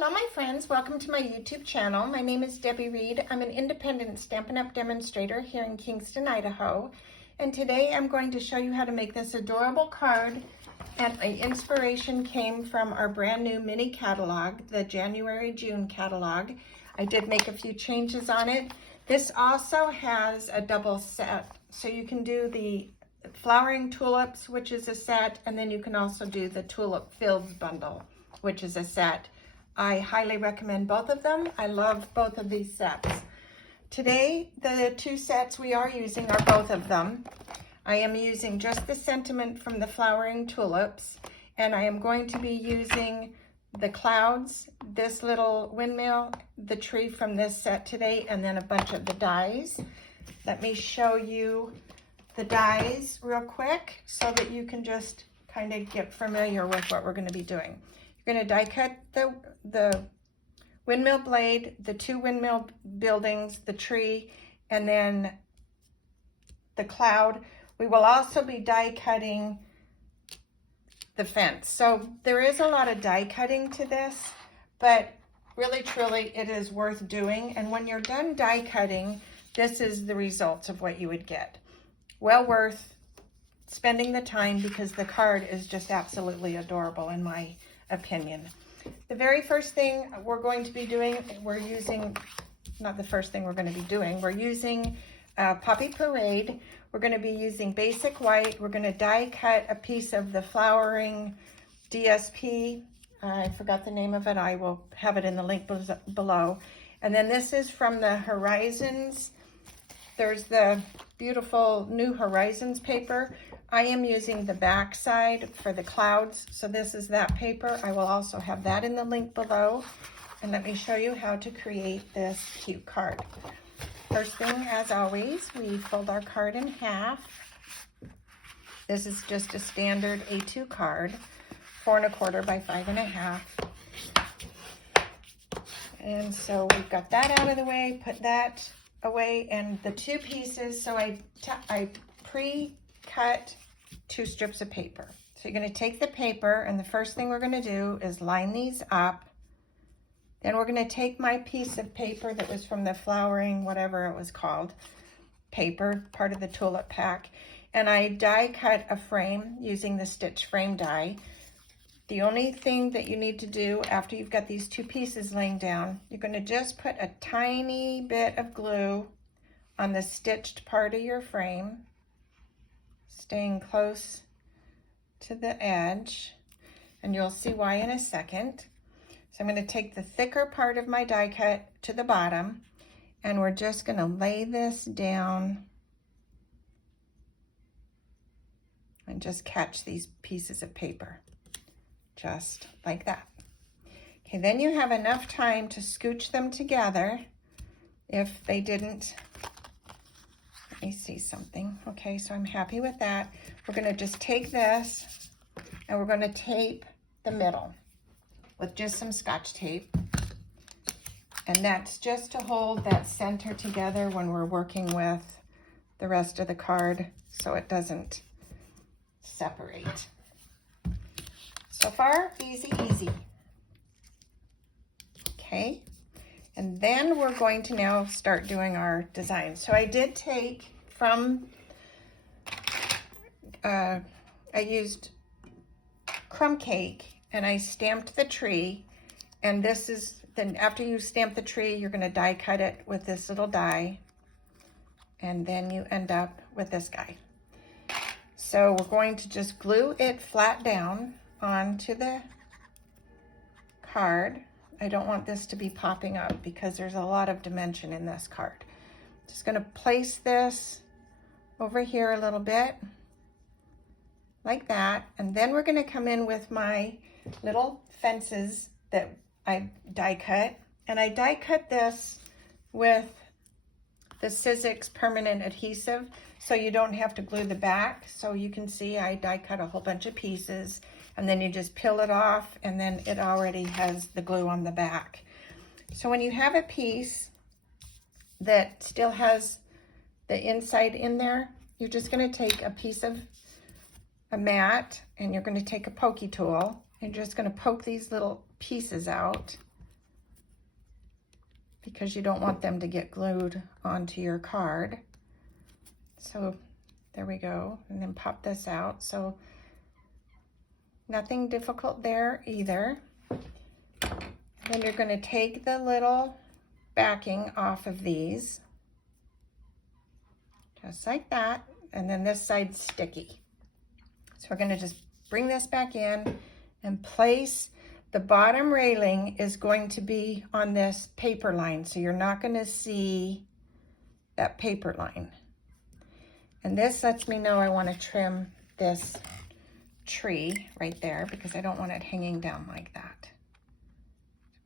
Hello my friends, welcome to my YouTube channel. My name is Debbie Reed. I'm an independent Stampin' Up! Demonstrator here in Kingston, Idaho. And today I'm going to show you how to make this adorable card. And my inspiration came from our brand new mini catalog, the January-June catalog. I did make a few changes on it. This also has a double set. So you can do the flowering tulips, which is a set, and then you can also do the tulip fields bundle, which is a set. I highly recommend both of them. I love both of these sets. Today, the two sets we are using are both of them. I am using just the sentiment from the flowering tulips, and I am going to be using the clouds, this little windmill, the tree from this set today, and then a bunch of the dies. Let me show you the dies real quick so that you can just kind of get familiar with what we're going to be doing. You're going to die cut the windmill blade, the two windmill buildings, the tree, and then the cloud. We will also be die cutting the fence. So there is a lot of die cutting to this, but really truly it is worth doing. And when you're done die cutting, this is the results of what you would get. Well worth spending the time because the card is just absolutely adorable in my opinion. The very first thing we're going to be doing, we're using Poppy Parade. We're going to be using basic white. We're going to die cut a piece of the flowering DSP. I forgot the name of it. I will have it in the link below. And then this is from the Horizons. There's the beautiful New Horizons paper. I am using the back side for the clouds, so this is that paper. I will also have that in the link below. And let me show you how to create this cute card. First thing, as always, we fold our card in half. This is just a standard A2 card, 4 1/4 by 5 1/2. And so we've got that out of the way, put that away, and the two pieces, so I pre-cut 2 strips of paper. So you're going to take the paper, and the first thing we're going to do is line these up. Then we're going to take my piece of paper that was from the flowering, whatever it was called, paper, part of the tulip pack, and I die cut a frame using the stitch frame die. The only thing that you need to do after you've got these two pieces laying down, you're going to just put a tiny bit of glue on the stitched part of your frame, staying close to the edge, and you'll see why in a second. So I'm going to take the thicker part of my die cut to the bottom, and we're just going to lay this down and just catch these pieces of paper. Just like that. Okay, then you have enough time to scooch them together if they didn't. Let me see something. Okay, so I'm happy with that. We're going to just take this and we're going to tape the middle with just some Scotch tape. And that's just to hold that center together when we're working with the rest of the card so it doesn't separate. So far, easy, easy. Okay, and then we're going to now start doing our design. So I did take from, I used crumb cake and I stamped the tree. And this is, then after you stamp the tree, you're gonna die cut it with this little die. And then you end up with this guy. So we're going to just glue it flat down onto the card. I don't want this to be popping up because there's a lot of dimension in this card. Just going to place this over here a little bit like that, and then we're going to come in with my little fences that I die cut, and I die cut this with the sizzix permanent adhesive so you don't have to glue the back. So you can see I die cut a whole bunch of pieces, and then you just peel it off, and then it already has the glue on the back. So when you have a piece that still has the inside in there, you're just going to take a piece of a mat, and you're going to take a pokey tool, and you're just going to poke these little pieces out because you don't want them to get glued onto your card. So there we go, and then pop this out. So nothing difficult there either. Then you're going to take the little backing off of these, just like that, and then this side's sticky. So we're going to just bring this back in and place. The bottom railing is going to be on this paper line, so you're not going to see that paper line. And this lets me know I want to trim this tree right there because I don't want it hanging down like that.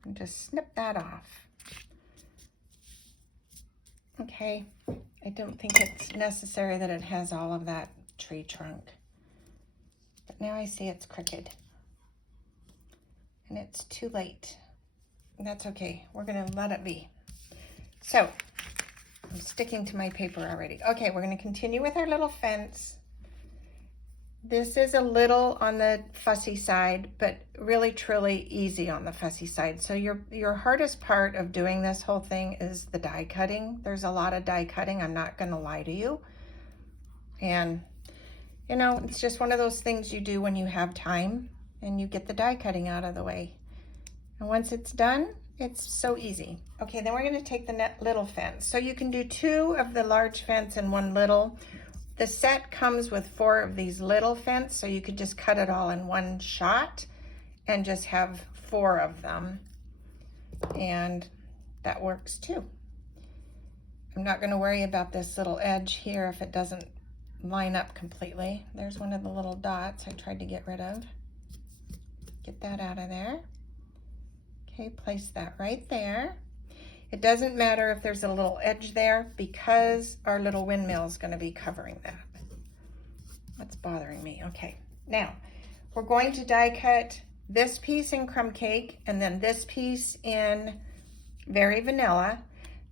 And just snip that off. Okay, I don't think it's necessary that it has all of that tree trunk. But now I see it's crooked. And it's too late. That's okay, we're gonna let it be. So, I'm sticking to my paper already. Okay, we're gonna continue with our little fence. This is a little on the fussy side, but really truly easy on the fussy side. So your hardest part of doing this whole thing is the die cutting. There's a lot of die cutting, I'm not gonna lie to you. And you know, it's just one of those things you do when you have time and you get the die cutting out of the way. And once it's done, it's so easy. Okay, then we're gonna take the little fence. So you can do 2 of the large fence and 1 little. The set comes with 4 of these little fence, so you could just cut it all in one shot and just have 4 of them. And that works too. I'm not gonna worry about this little edge here if it doesn't line up completely. There's one of the little dots I tried to get rid of. Get that out of there. Okay, place that right there. It doesn't matter if there's a little edge there because our little windmill is going to be covering that. That's bothering me. Okay, now we're going to die cut this piece in crumb cake and then this piece in very vanilla.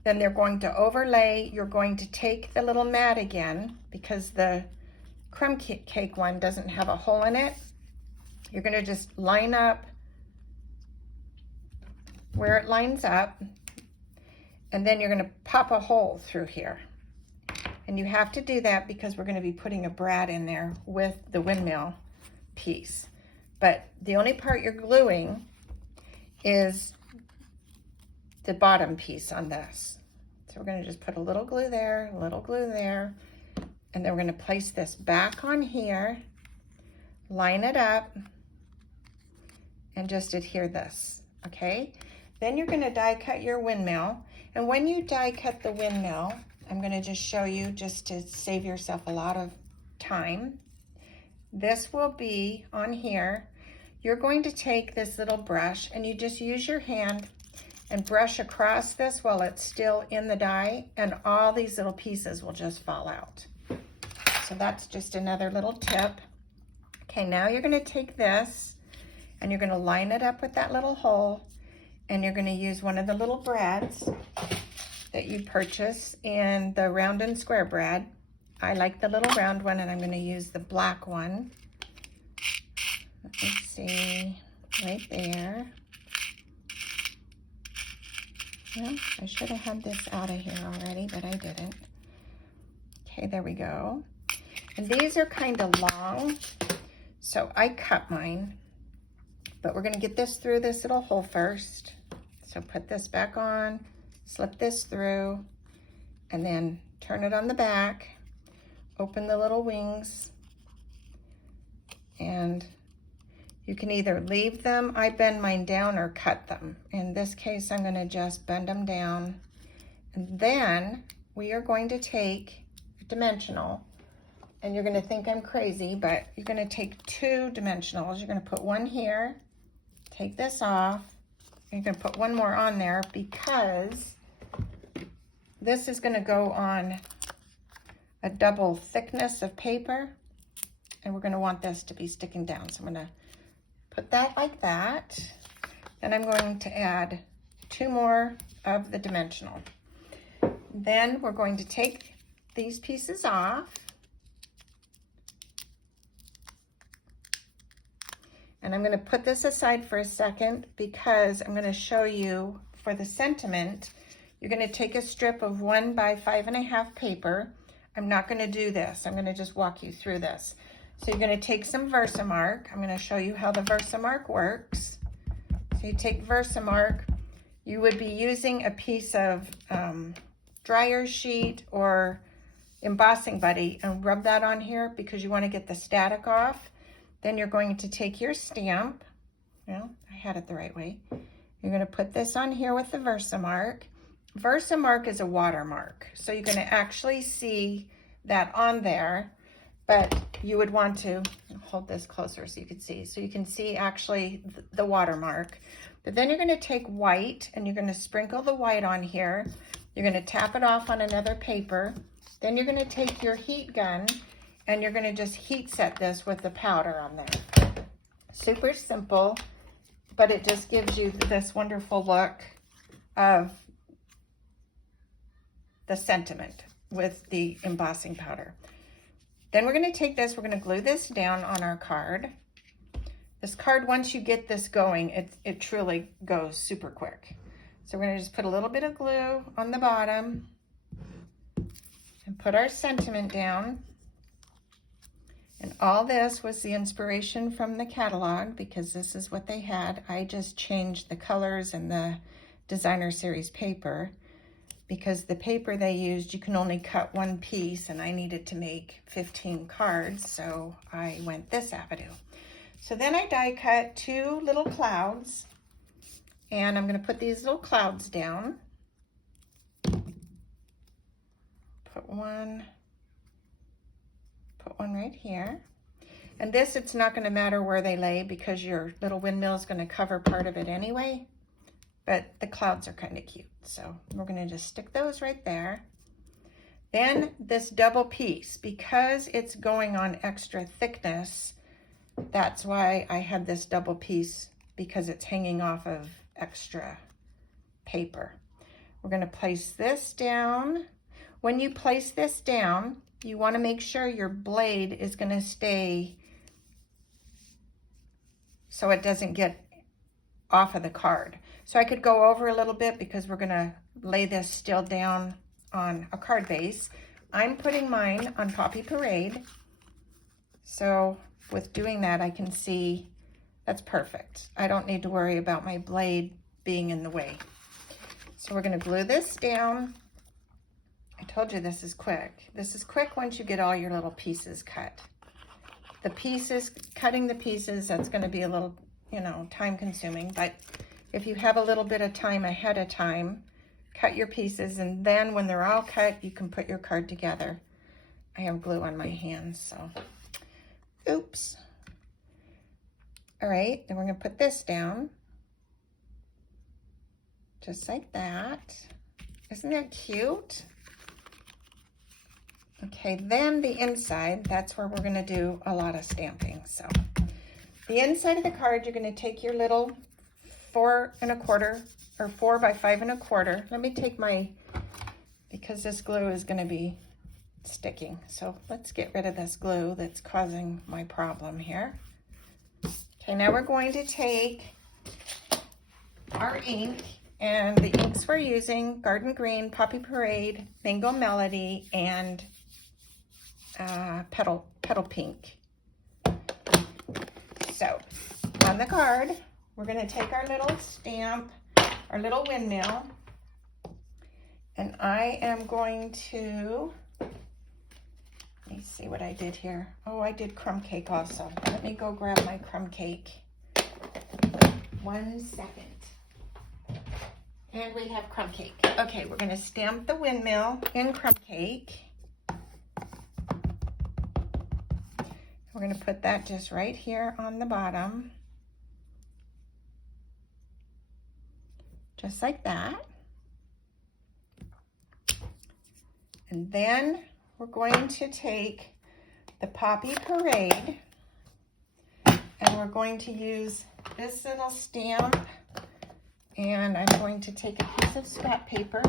Then they're going to overlay. You're going to take the little mat again because the crumb cake one doesn't have a hole in it. You're going to just line up where it lines up, and then you're going to pop a hole through here. And you have to do that because we're going to be putting a brad in there with the windmill piece. But the only part you're gluing is the bottom piece on this. So we're going to just put a little glue there, a little glue there, and then we're going to place this back on here, line it up, and just adhere this, okay? Then you're going to die cut your windmill. And when you die cut the windmill, I'm going to just show you just to save yourself a lot of time. This will be on here. You're going to take this little brush and you just use your hand and brush across this while it's still in the die, and all these little pieces will just fall out. So that's just another little tip. Okay, now you're going to take this and you're going to line it up with that little hole, and you're going to use one of the little brads that you purchase in the round and square brad. I like the little round one, and I'm going to use the black one. Let me see, right there. Well, I should have had this out of here already, but I didn't. Okay, there we go. And these are kind of long, so I cut mine. But we're going to get this through this little hole first. So put this back on, slip this through, and then turn it on the back, open the little wings, and you can either leave them, I bend mine down, or cut them. In this case, I'm going to just bend them down. And then we are going to take a dimensional, and you're going to think I'm crazy, but you're going to take 2 dimensionals. You're going to put one here, take this off, and you're going to put one more on there because this is going to go on a double thickness of paper, and we're going to want this to be sticking down. So I'm going to put that like that. Then I'm going to add 2 more of the dimensional. Then we're going to take these pieces off. And I'm going to put this aside for a second because I'm going to show you for the sentiment, you're going to take a strip of 1 by 5.5 paper. I'm not going to do this. I'm going to just walk you through this. So you're going to take some Versamark. I'm going to show you how the Versamark works. So you take Versamark. You would be using a piece of dryer sheet or embossing buddy and rub that on here because you want to get the static off. Then you're going to take your stamp. Well, I had it the right way. You're going to put this on here with the Versamark. Versamark is a watermark, so you're going to actually see that on there, but you would want to hold this closer so you can see. So you can see actually the watermark. But then you're going to take white and you're going to sprinkle the white on here. You're going to tap it off on another paper. Then you're going to take your heat gun and you're going to just heat set this with the powder on there. Super simple, but it just gives you this wonderful look of the sentiment with the embossing powder. Then we're going to take this, we're going to glue this down on our card. This card, once you get this going, it truly goes super quick. So we're going to just put a little bit of glue on the bottom and put our sentiment down. And all this was the inspiration from the catalog because this is what they had. I just changed the colors and the designer series paper because the paper they used, you can only cut one piece and I needed to make 15 cards, so I went this avenue. So then I die cut 2 little clouds and I'm going to put these little clouds down. Put one right here. And this, it's not going to matter where they lay because your little windmill is going to cover part of it anyway. But the clouds are kind of cute. So we're going to just stick those right there. Then this double piece, because it's going on extra thickness, that's why I had this double piece, because it's hanging off of extra paper. We're going to place this down. When you place this down, you want to make sure your blade is going to stay so it doesn't get off of the card. So I could go over a little bit because we're going to lay this still down on a card base. I'm putting mine on Poppy Parade. So with doing that, I can see that's perfect. I don't need to worry about my blade being in the way. So we're going to glue this down. I told you this is quick. This is quick once you get all your little pieces cut. The pieces, cutting the pieces, that's going to be a little, time consuming, but if you have a little bit of time ahead of time, cut your pieces, and then when they're all cut, you can put your card together. I have glue on my hands, so oops. All right, then we're going to put this down, just like that. Isn't that cute? Okay, then the inside, that's where we're going to do a lot of stamping. So the inside of the card, you're going to take your little 4 1/4 or 4 by 5 1/4. Let me take my, because this glue is going to be sticking. So let's get rid of this glue that's causing my problem here. Okay, now we're going to take our ink, and the inks we're using, Garden Green, Poppy Parade, Mango Melody, and Petal Pink. So on the card, we're going to take our little stamp, our little windmill, and I am going to, let me see what I did here. Oh, I did crumb cake also. Let me go grab my crumb cake. 1 second. And we have crumb cake. Okay, we're going to stamp the windmill in crumb cake. We're going to put that just right here on the bottom. Just like that. And then we're going to take the Poppy Parade and we're going to use this little stamp, and I'm going to take a piece of scrap paper.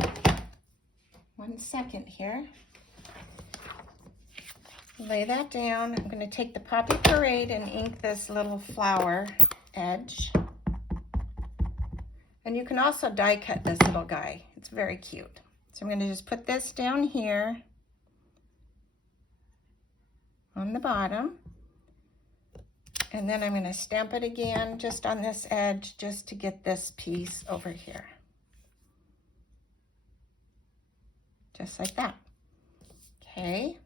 1 second here. Lay that down. I'm going to take the Poppy Parade and ink this little flower edge. And you can also die cut this little guy. It's very cute. So I'm going to just put this down here on the bottom. And then I'm going to stamp it again just on this edge just to get this piece over here. Just like that. Okay.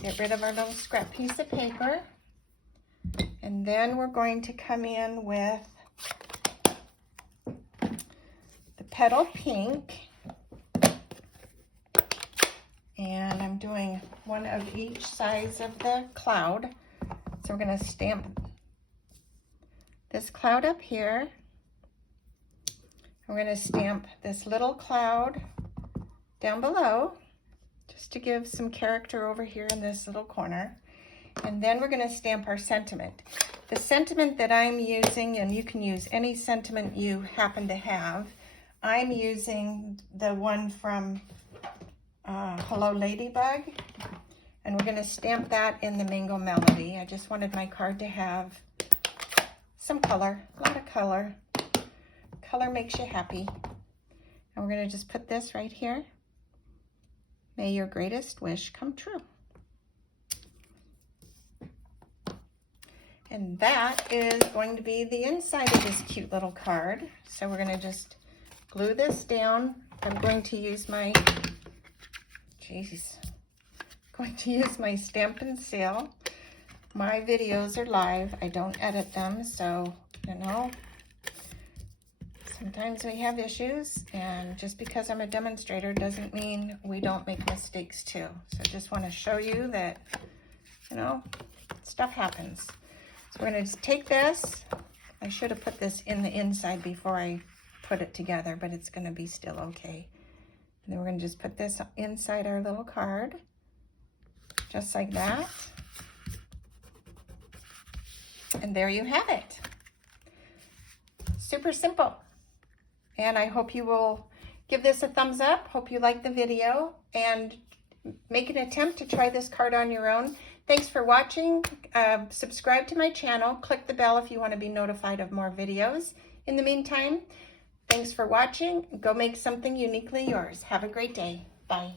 Get rid of our little scrap piece of paper. And then we're going to come in with the Petal Pink. And I'm doing one of each size of the cloud. So we're going to stamp this cloud up here. We're going to stamp this little cloud down below, just to give some character over here in this little corner. And then we're going to stamp our sentiment. The sentiment that I'm using, and you can use any sentiment you happen to have, I'm using the one from Hello Ladybug. And we're going to stamp that in the Mango Melody. I just wanted my card to have some color, a lot of color. Color makes you happy. And we're going to just put this right here. May your greatest wish come true. And that is going to be the inside of this cute little card. So we're going to just glue this down. I'm going to use my, my Stampin' Sale. My videos are live. I don't edit them, so, you know, sometimes we have issues, and just because I'm a demonstrator doesn't mean we don't make mistakes too. So I just want to show you that, you know, stuff happens. So we're going to just take this. I should have put this in the inside before I put it together, but it's going to be still okay. And then we're going to just put this inside our little card. Just like that. And there you have it. Super simple. And I hope you will give this a thumbs up. Hope you like the video and make an attempt to try this card on your own. Thanks for watching. Subscribe to my channel. Click the bell if you want to be notified of more videos. In the meantime, thanks for watching. Go make something uniquely yours. Have a great day. Bye.